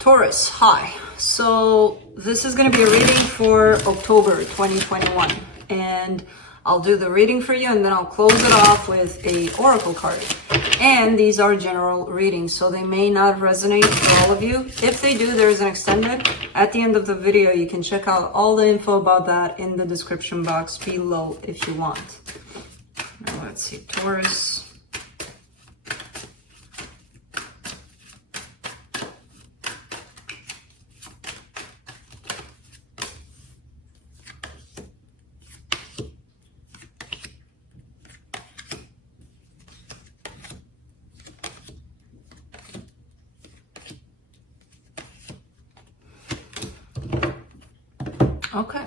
Taurus, hi. So this is going to be a reading for October 2021, and I'll do the reading for you and then I'll close it off with a oracle card. And these are general readings, so they may not resonate for all of you. If they do, there is an extended. At the end of the video, you can check out all the info about that in the description box below if you want. Now let's see, Taurus. Okay.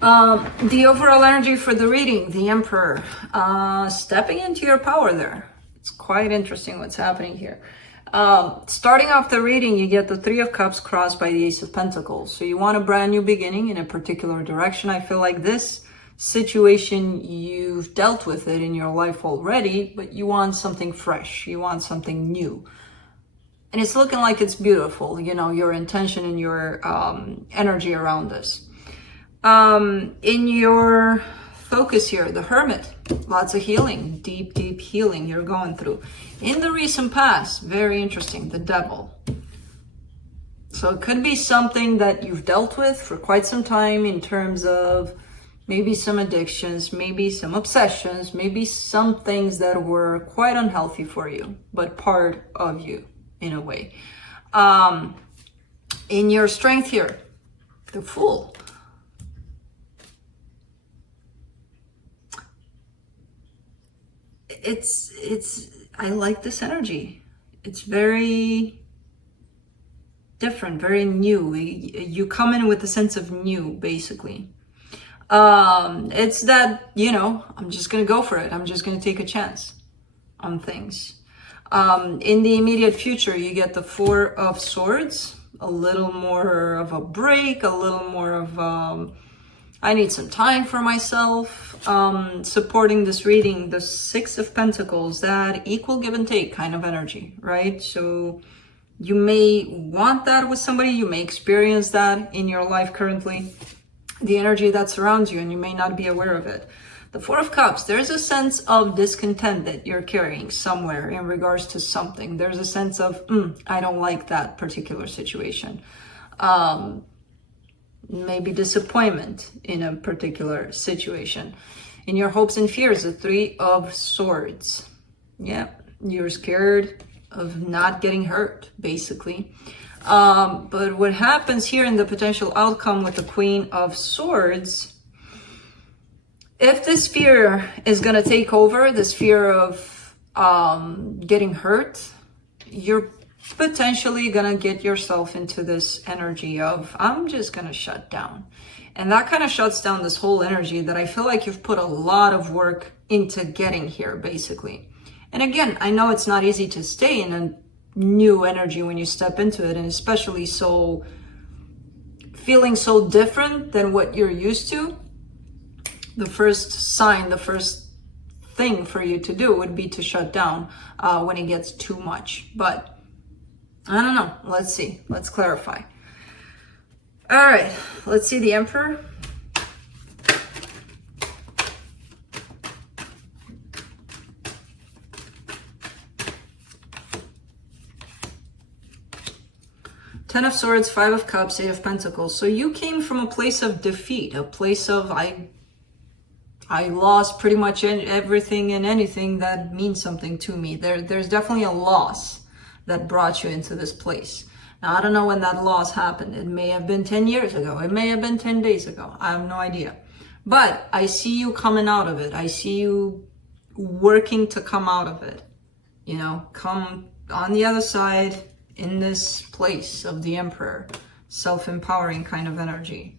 The overall energy for the reading, the Emperor, stepping into your power there. It's quite interesting what's happening here. Starting off the reading, you get the Three of Cups crossed by the Ace of Pentacles. So you want a brand new beginning in a particular direction. I feel like this situation, you've dealt with it in your life already, but you want something fresh. You want something new. And it's looking like it's beautiful, you know, your intention and your energy around this. In your focus here, the Hermit, lots of healing, deep, deep healing you're going through. In the recent past, very interesting, the Devil. So it could be something that you've dealt with for quite some time in terms of maybe some addictions, maybe some obsessions, maybe some things that were quite unhealthy for you, but part of you in a way. In your strength here, the Fool. I like this energy. It's very different, very new. You come in with a sense of new, basically. It's that, you know, I'm just gonna go for it. I'm just gonna take a chance on things. In the immediate future, you get the Four of Swords, a little more of a break, a little more of I need some time for myself. Supporting this reading, the Six of Pentacles, that equal give and take kind of energy, right? So you may want that with somebody, you may experience that in your life currently, the energy that surrounds you, and you may not be aware of it. The Four of Cups, there's a sense of discontent that you're carrying somewhere in regards to something. There's a sense of, I don't like that particular situation. Maybe disappointment in a particular situation. In your hopes and fears, the Three of Swords. Yeah, you're scared of not getting hurt, basically. But what happens here in the potential outcome with the Queen of Swords, if this fear is going to take over, this fear of getting hurt, you're potentially going to get yourself into this energy of, I'm just going to shut down. And that kind of shuts down this whole energy that I feel like you've put a lot of work into getting here, basically. And again, I know it's not easy to stay in a new energy when you step into it, and especially so feeling so different than what you're used to. The first sign, the first thing for you to do would be to shut down when it gets too much. But I don't know. Let's see. Let's clarify. All right. Let's see the Emperor. Ten of Swords, Five of Cups, Eight of Pentacles. So you came from a place of defeat, a place of I lost pretty much everything and anything that means something to me. There's definitely a loss that brought you into this place. Now, I don't know when that loss happened. It may have been 10 years ago. It may have been 10 days ago. I have no idea. But I see you coming out of it. I see you working to come out of it. You know, come on the other side in this place of the Emperor. Self-empowering kind of energy.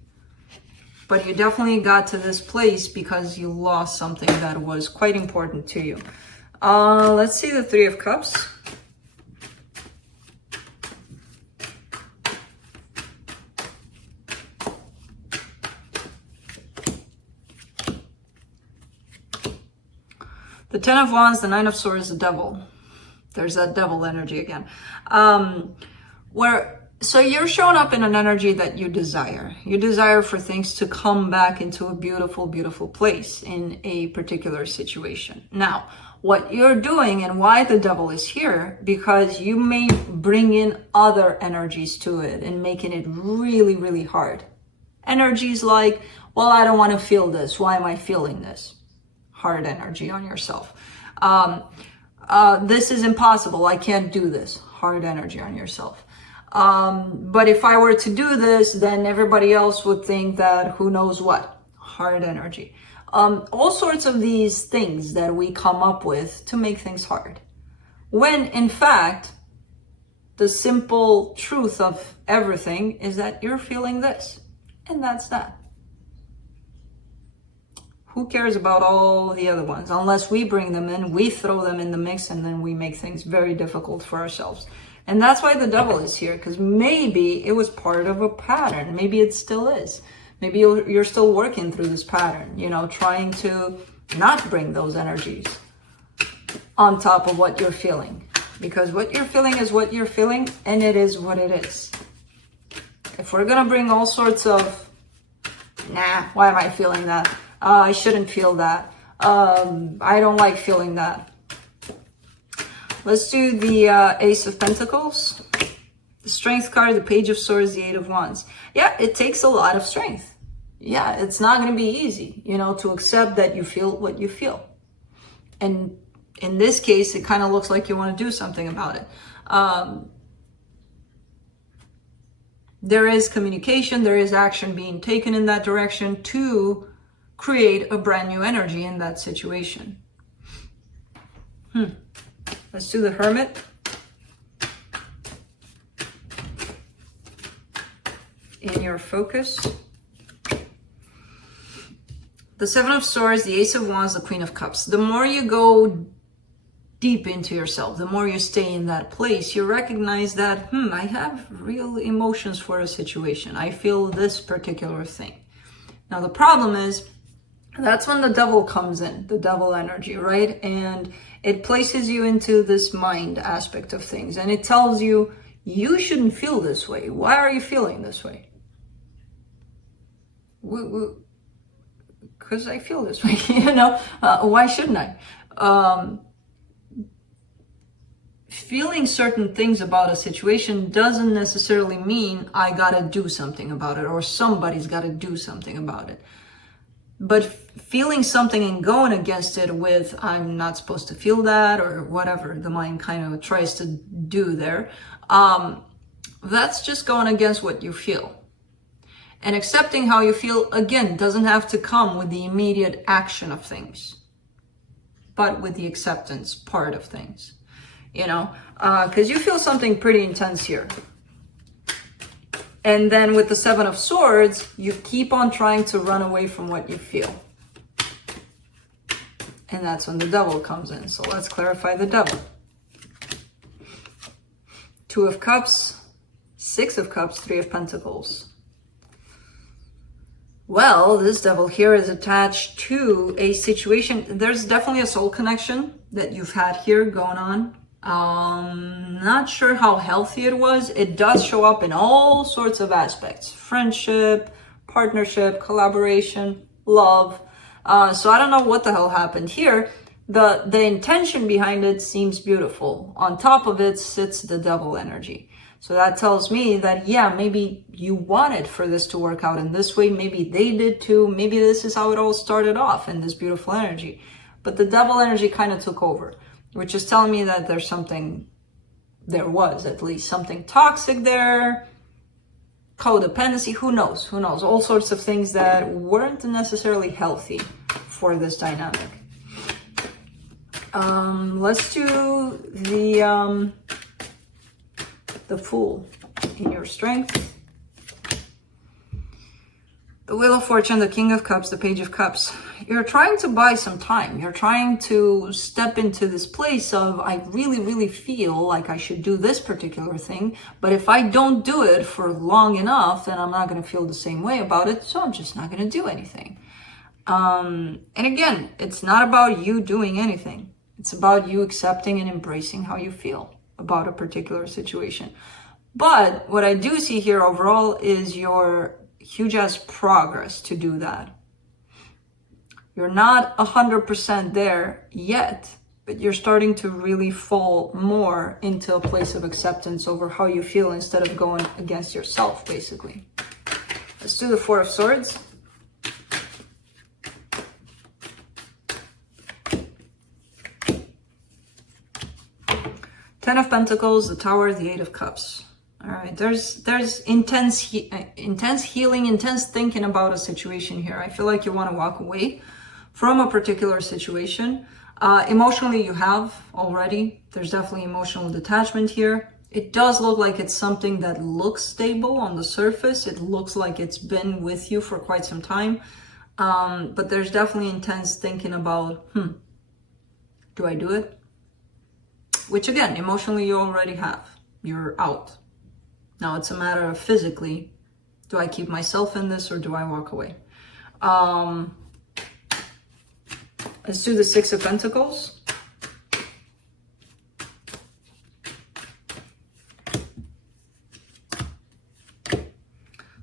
But you definitely got to this place because you lost something that was quite important to you. Let's see the Three of Cups. The Ten of Wands, the Nine of Swords, the Devil. There's that devil energy again. Where So you're showing up in an energy that you desire. You desire for things to come back into a beautiful, beautiful place in a particular situation. Now, what you're doing and why the devil is here, because you may bring in other energies to it and making it really, really hard. Energies like, well, I don't want to feel this. Why am I feeling this? Hard energy on yourself. This is impossible. I can't do this. Hard energy on yourself. But if I were to do this, then everybody else would think that who knows what. Hard energy. All sorts of these things that we come up with to make things hard. When in fact, the simple truth of everything is that you're feeling this. And that's that. Who cares about all the other ones? Unless we bring them in, we throw them in the mix, and then we make things very difficult for ourselves. And that's why the devil is here, because maybe it was part of a pattern. Maybe it still is. Maybe you're still working through this pattern, trying to not bring those energies on top of what you're feeling. Because what you're feeling is what you're feeling, and it is what it is. If we're going to bring all sorts of, why am I feeling that? I shouldn't feel that. I don't like feeling that. Let's do the Ace of Pentacles, the Strength card, the Page of Swords, the Eight of Wands. Yeah, it takes a lot of strength. Yeah, it's not going to be easy, to accept that you feel what you feel. And in this case, it kind of looks like you want to do something about it. There is communication, there is action being taken in that direction to create a brand new energy in that situation. Let's do the Hermit. In your focus. The Seven of Swords, the Ace of Wands, the Queen of Cups. The more you go deep into yourself, the more you stay in that place, you recognize that, I have real emotions for a situation. I feel this particular thing. Now, the problem is, that's when the devil comes in, the devil energy, right? And it places you into this mind aspect of things. And it tells you, you shouldn't feel this way. Why are you feeling this way? Because I feel this way, why shouldn't I? Feeling certain things about a situation doesn't necessarily mean I gotta do something about it or somebody's gotta do something about it. But feeling something and going against it with, I'm not supposed to feel that, or whatever the mind kind of tries to do there, that's just going against what you feel. And accepting how you feel, again, doesn't have to come with the immediate action of things, but with the acceptance part of things, because you feel something pretty intense here. And then with the Seven of Swords, you keep on trying to run away from what you feel. And that's when the devil comes in. So let's clarify the devil. Two of Cups, Six of Cups, Three of Pentacles. Well, this devil here is attached to a situation. There's definitely a soul connection that you've had here going on. Not sure how healthy it was. It does show up in all sorts of aspects: friendship, partnership, collaboration, love. So I don't know what the hell happened here. The intention behind it seems beautiful. On top of it sits the devil energy. So that tells me that, yeah, maybe you wanted for this to work out in this way. Maybe they did too. Maybe this is how it all started off, in this beautiful energy. But the devil energy kind of took over, which is telling me that there was at least something toxic there, codependency, who knows, all sorts of things that weren't necessarily healthy for this dynamic. Let's do the Fool in your strength. The Wheel of Fortune, the King of Cups, the Page of Cups. You're trying to buy some time. You're trying to step into this place of, I really, really feel like I should do this particular thing, but if I don't do it for long enough, then I'm not going to feel the same way about it, so I'm just not going to do anything. And again, it's not about you doing anything. It's about you accepting and embracing how you feel about a particular situation. But what I do see here overall is your huge ass progress to do that. You're not 100% there yet, but you're starting to really fall more into a place of acceptance over how you feel instead of going against yourself, basically. Let's do the Four of Swords. Ten of Pentacles, the Tower, the Eight of Cups. All right, there's intense healing, intense thinking about a situation here. I feel like you want to walk away from a particular situation. Emotionally, you have already. There's definitely emotional detachment here. It does look like it's something that looks stable on the surface. It looks like it's been with you for quite some time. But there's definitely intense thinking about, do I do it? Which again, emotionally you already have. You're out. Now it's a matter of physically, do I keep myself in this or do I walk away? Let's do the Six of Pentacles.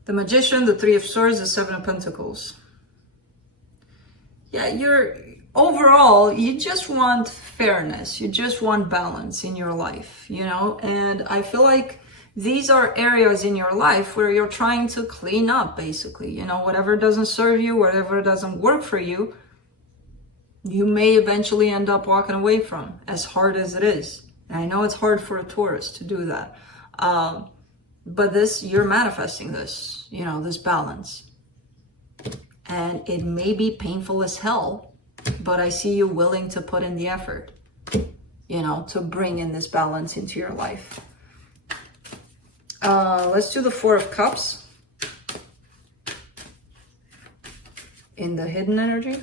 The Magician, the Three of Swords, the Seven of Pentacles. Yeah, overall, you just want fairness. You just want balance in your life, you know? And I feel like these are areas in your life where you're trying to clean up, basically. You know, whatever doesn't serve you, whatever doesn't work for you, you may eventually end up walking away from, as hard as it is. And I know it's hard for a Taurus to do that. But you're manifesting this, you know, this balance. And it may be painful as hell, but I see you willing to put in the effort, you know, to bring in this balance into your life. Let's do the Four of Cups in the hidden energy.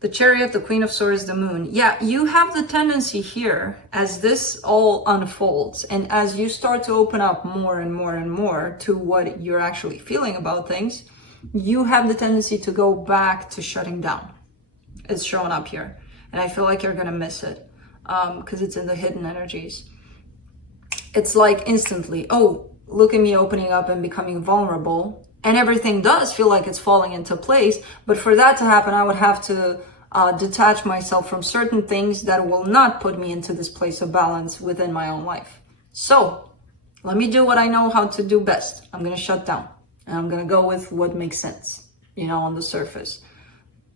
The Chariot, the Queen of Swords, the Moon. Yeah, you have the tendency here as this all unfolds and as you start to open up more and more and more to what you're actually feeling about things, you have the tendency to go back to shutting down. It's showing up here. And I feel like you're going to miss it because it's in the hidden energies. It's like instantly, oh, look at me opening up and becoming vulnerable. And everything does feel like it's falling into place. But for that to happen, I would have to detach myself from certain things that will not put me into this place of balance within my own life. So let me do what I know how to do best. I'm going to shut down and I'm going to go with what makes sense, you know, on the surface.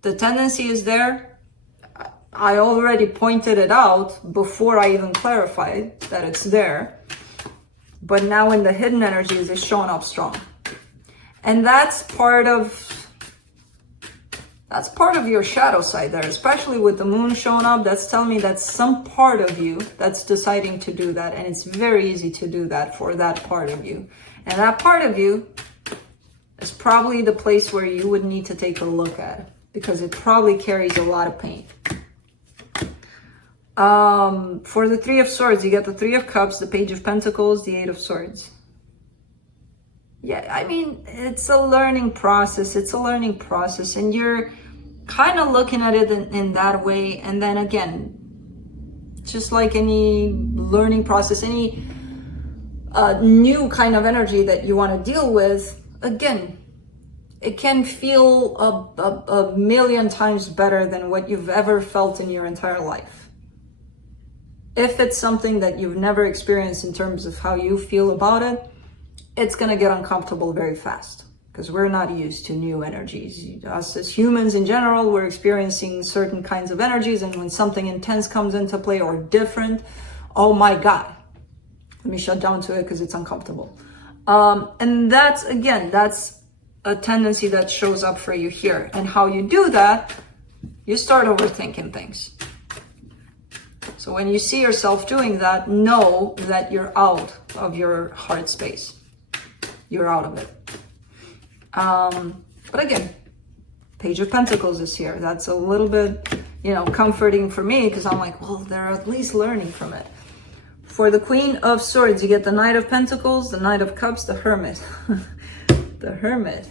The tendency is there. I already pointed it out before I even clarified that it's there. But now in the hidden energies, it's showing up strong. And that's part of your shadow side there, especially with the moon showing up. That's telling me that's some part of you that's deciding to do that. And it's very easy to do that for that part of you. And that part of you is probably the place where you would need to take a look at, because it probably carries a lot of pain. For the Three of Swords, you get the Three of Cups, the Page of Pentacles, the Eight of Swords. Yeah, I mean, it's a learning process. It's a learning process. And you're kind of looking at it in that way. And then again, just like any learning process, any new kind of energy that you want to deal with, again, it can feel a million times better than what you've ever felt in your entire life. If it's something that you've never experienced in terms of how you feel about it, it's going to get uncomfortable very fast because we're not used to new energies. Us as humans in general, we're experiencing certain kinds of energies, and when something intense comes into play or different, oh my God, let me shut down to it because it's uncomfortable. And that's a tendency that shows up for you here. And how you do that, you start overthinking things. So when you see yourself doing that, know that you're out of your heart space. You're out of it. But again, Page of Pentacles is here. That's a little bit, comforting for me because I'm like, well, they're at least learning from it. For the Queen of Swords, you get the Knight of Pentacles, the Knight of Cups, the Hermit. The Hermit,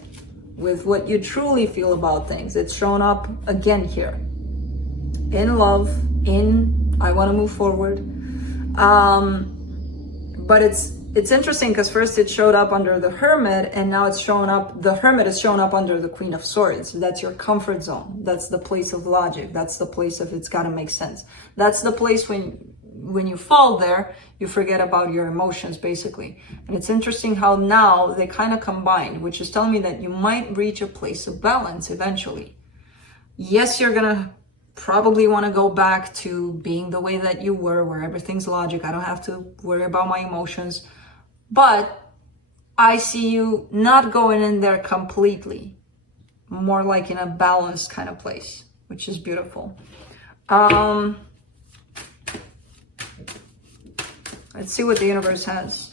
with what you truly feel about things. It's shown up again here. In love, in I want to move forward. But it's interesting because first it showed up under the Hermit, and now it's showing up, the Hermit is showing up under the Queen of Swords. That's your comfort zone. That's the place of logic. That's the place of it's got to make sense. That's the place when you fall there, you forget about your emotions, basically. And it's interesting how now they kind of combine, which is telling me that you might reach a place of balance eventually. Yes, you're going to probably want to go back to being the way that you were, where everything's logic. I don't have to worry about my emotions. But I see you not going in there completely, more like in a balanced kind of place, which is beautiful. Let's see what the universe has.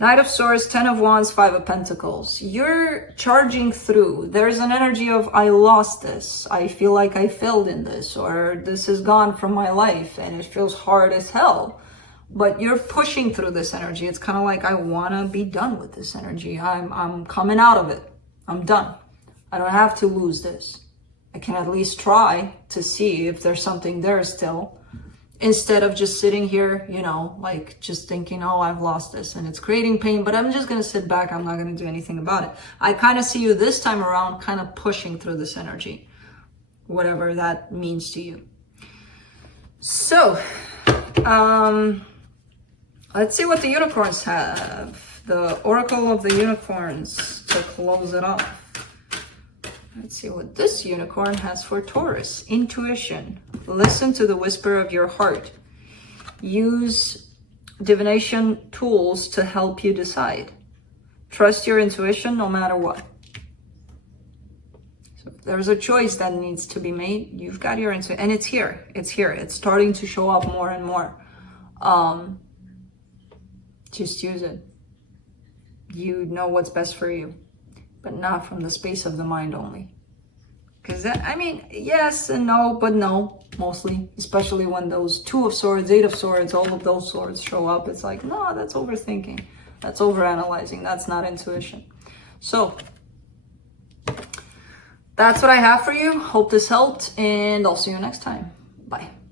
Knight of Swords, 10 of Wands, 5 of Pentacles. You're charging through. There's an energy of, I lost this. I feel like I failed in this, or this is gone from my life and it feels hard as hell. But you're pushing through this energy. It's kind of like, I want to be done with this energy. I'm coming out of it. I'm done. I don't have to lose this. I can at least try to see if there's something there still. Instead of just sitting here, you know, like just thinking, oh, I've lost this and it's creating pain, but I'm just going to sit back. I'm not going to do anything about it. I kind of see you this time around kind of pushing through this energy, whatever that means to you. So, let's see what the unicorns have. The Oracle of the Unicorns to close it off. Let's see what this unicorn has for Taurus. Intuition. Listen to the whisper of your heart. Use divination tools to help you decide. Trust your intuition no matter what. So if there's a choice that needs to be made, you've got your intuition. And it's here. It's here. It's starting to show up more and more. Just use it. You know what's best for you. But not from the space of the mind only. Because, I mean, yes and no, but no, mostly. Especially when those 2 of Swords, 8 of Swords, all of those swords show up. It's like, no, that's overthinking. That's overanalyzing. That's not intuition. So, that's what I have for you. Hope this helped, and I'll see you next time. Bye.